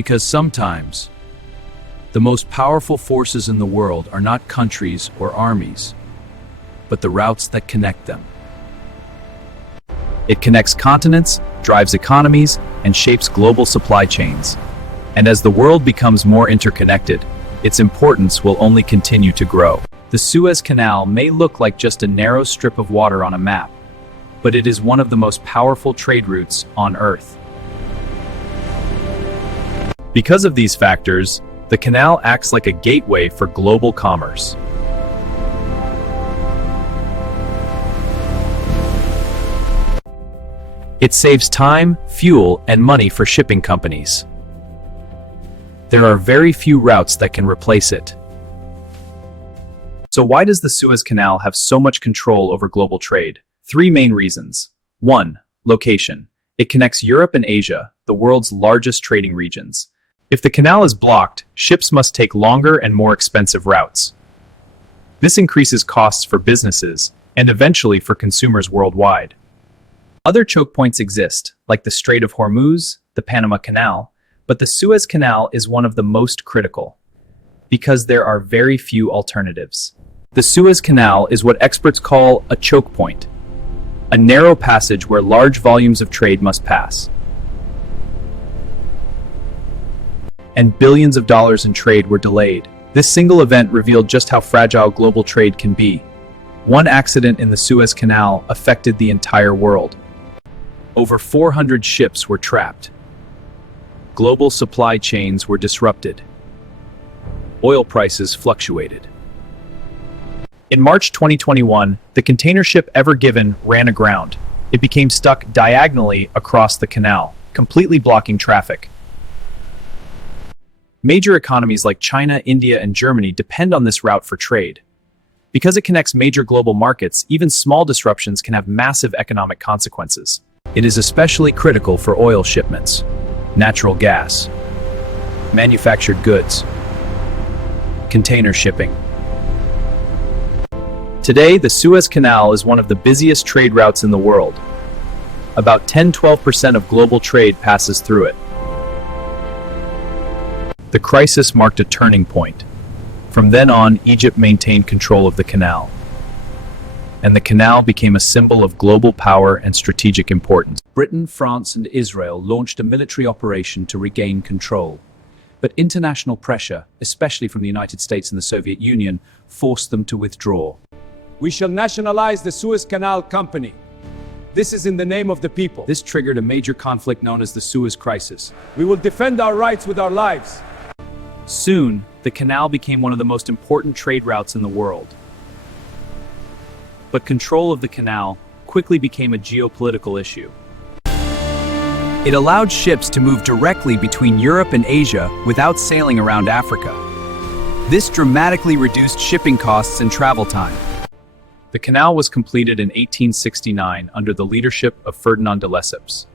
Because sometimes, the most powerful forces in the world are not countries or armies, but the routes that connect them. It connects continents, drives economies, and shapes global supply chains. And as the world becomes more interconnected, its importance will only continue to grow. The Suez Canal may look like just a narrow strip of water on a map, but it is one of the most powerful trade routes on Earth. Because of these factors, the canal acts like a gateway for global commerce. It saves time, fuel, and money for shipping companies. There are very few routes that can replace it. So why does the Suez Canal have so much control over global trade? Three main reasons. 1. Location. It connects Europe and Asia, the world's largest trading regions. If the canal is blocked, ships must take longer and more expensive routes. This increases costs for businesses and eventually for consumers worldwide. Other choke points exist, like the Strait of Hormuz, the Panama Canal, but the Suez Canal is one of the most critical, because there are very few alternatives. The Suez Canal is what experts call a choke point, a narrow passage where large volumes of trade must pass. And billions of dollars in trade were delayed. This single event revealed just how fragile global trade can be. One accident in the Suez Canal affected the entire world. Over 400 ships were trapped. Global supply chains were disrupted. Oil prices fluctuated. In March 2021, the container ship Ever Given ran aground. It became stuck diagonally across the canal, completely blocking traffic. Major economies like China, India, and Germany depend on this route for trade. Because it connects major global markets, even small disruptions can have massive economic consequences. It is especially critical for oil shipments, natural gas, manufactured goods, container shipping. Today, the Suez Canal is one of the busiest trade routes in the world. About 10–12% of global trade passes through it. The crisis marked a turning point. From then on, Egypt maintained control of the canal, and the canal became a symbol of global power and strategic importance. Britain, France, and Israel launched a military operation to regain control. But international pressure, especially from the United States and the Soviet Union, forced them to withdraw. We shall nationalize the Suez Canal Company. This is in the name of the people. This triggered a major conflict known as the Suez Crisis. We will defend our rights with our lives. Soon, the canal became one of the most important trade routes in the world. But control of the canal quickly became a geopolitical issue. It allowed ships to move directly between Europe and Asia without sailing around Africa. This dramatically reduced shipping costs and travel time. The canal was completed in 1869 under the leadership of Ferdinand de Lesseps.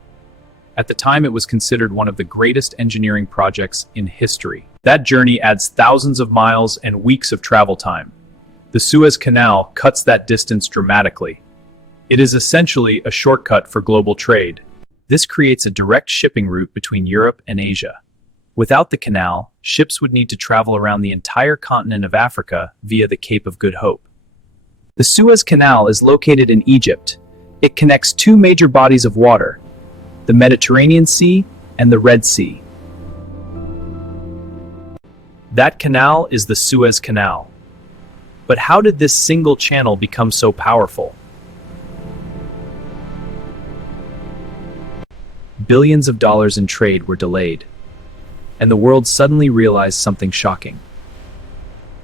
At the time, it was considered one of the greatest engineering projects in history. That journey adds thousands of miles and weeks of travel time. The Suez Canal cuts that distance dramatically. It is essentially a shortcut for global trade. This creates a direct shipping route between Europe and Asia. Without the canal, ships would need to travel around the entire continent of Africa via the Cape of Good Hope. The Suez Canal is located in Egypt. It connects two major bodies of water, the Mediterranean Sea and the Red Sea. That canal is the Suez Canal. But how did this single channel become so powerful? Billions of dollars in trade were delayed, and the world suddenly realized something shocking.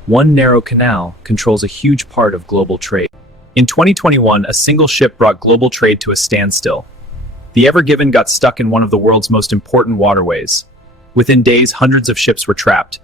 One narrow canal controls a huge part of global trade. In 2021, a single ship brought global trade to a standstill. The Ever Given got stuck in one of the world's most important waterways. Within days, hundreds of ships were trapped,